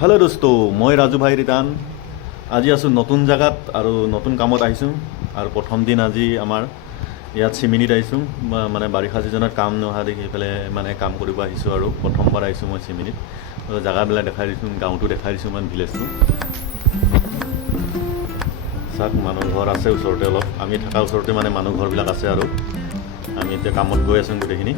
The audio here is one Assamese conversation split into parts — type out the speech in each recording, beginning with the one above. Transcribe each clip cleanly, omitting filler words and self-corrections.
हेलो दोस्तों मैं राजू भाई रिटान आज आसो नतुन जगत और नतुन कामत और प्रथम दिन आज आमार इतना चिमिनित माने बारिषा सीजनत काम नहा देखि पे माने काम करब और प्रथमबार मैं चिमिनित जगह देखा दी गाँव देखा दी मैं भिलेज चाक मानु घर आसे ऊरते अलग आम थका ऊरते माने मानु घर आसे और आम इतना कामत गई आसो गोटेखिनि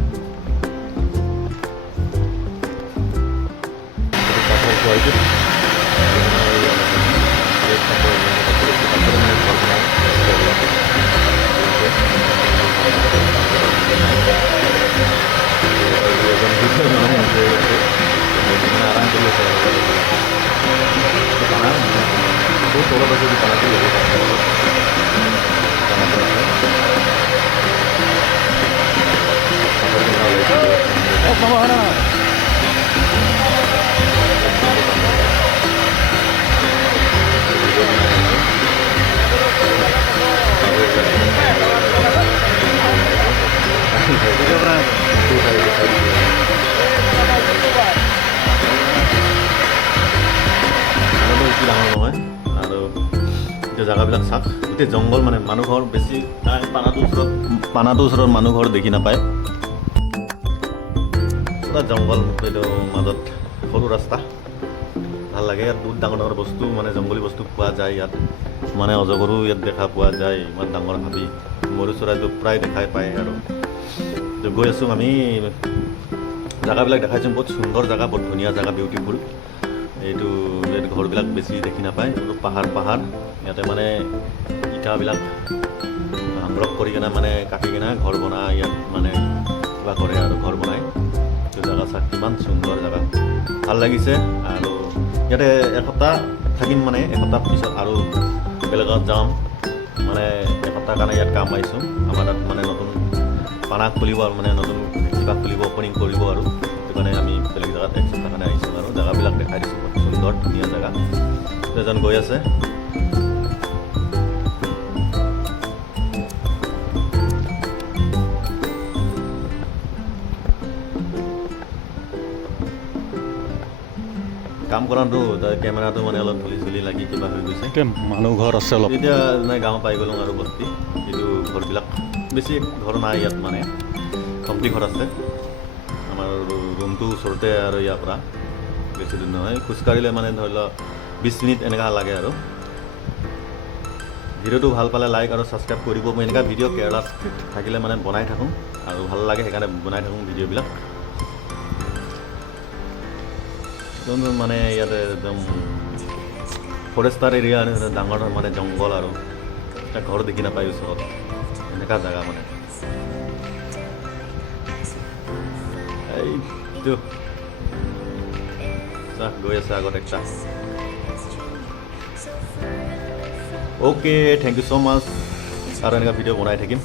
जगह चाक गोटे जंगल माने मानु घर बेसि पानाटो ऊर मानु घर देखी नापाय पूरा जंगल मजत सरू रास्ता भल लगे इतना बहुत डाँगर डाँगर बस्तु माने जंगली बस्तु पा जाए इतना माने अजगरो इतना देखा पा जाए इमान डाँगर हाबी मरु चराई प्राय देखा पाए और गई आसो आम जगह देखा बहुत सुंदर जगह बहुत धुनिया जगह ब्यूटीफुल এইটো ঘৰবিলাক বেছি দেখি নাপায় পাহাৰ পাহাৰ ইয়াতে মানে ইটাবিলাক সংগ্ৰহ কৰি কিনে মানে কাটি কিনে ঘৰ বনাই ইয়াত মানে কিবা কৰে আৰু ঘৰ বনাই এইটো জেগা চাওক কিমান সুন্দৰ জেগা ভাল লাগিছে আৰু ইয়াতে এসপ্তাহ থাকিম মানে এসপ্তাহ পিছত আৰু বেলেগত যাম মানে এসপ্তাহ কাৰণে ইয়াত কাম আহিছোঁ আমাৰ তাত মানে নতুন পানা খুলিব আৰু মানে নতুন কিবা খুলিব অপেনিং কৰিব আৰু সেইটো কাৰণে আমি বেলেগ জেগাত এক সপ্তাহ কাৰণে আহিছোঁ আৰু জেগাবিলাক দেখাই দিছোঁ সুন্দৰ ধুনীয়া জেগা এজন গৈ আছে কাম কৰাটো কেমেৰাটো মানে অলপ ধূলি চুলি লাগি কিবা হৈ গৈছে মানুহ ঘৰ আছে অলপ এতিয়া নাই গাঁও পাই গ'লোঁ আৰু বস্তি এইটো ঘৰবিলাক বেছি ঘৰ নাই ইয়াত মানে কমটি ঘৰ আছে আমাৰ ৰুমটো ওচৰতে আৰু ইয়াৰ পৰা বেছি দূৰ নহয় খোজকাঢ়িলে মানে ধৰি লওক 20 মিনিট এনেকুৱা লাগে আৰু ভিডিঅ'টো ভাল পালে লাইক আৰু ছাবস্ক্ৰাইব কৰিব মই এনেকুৱা ভিডিঅ' কেৰেলাত থাকিলে মানে বনাই থাকোঁ আৰু ভাল লাগে সেইকাৰণে বনাই থাকোঁ ভিডিঅ'বিলাক মানে ইয়াতে একদম ফৰেষ্টাৰ এৰিয়া ডাঙৰ মানে জংঘল আৰু এটা ঘৰ দেখি নাপায় ওচৰত এনেকুৱা জেগা মানে এইটো গৈ আছে আগত একটা ওকে থ্যাংক ইউ সো মাচ আৰু এনেকুৱা ভিডিঅ' বনাই থাকিম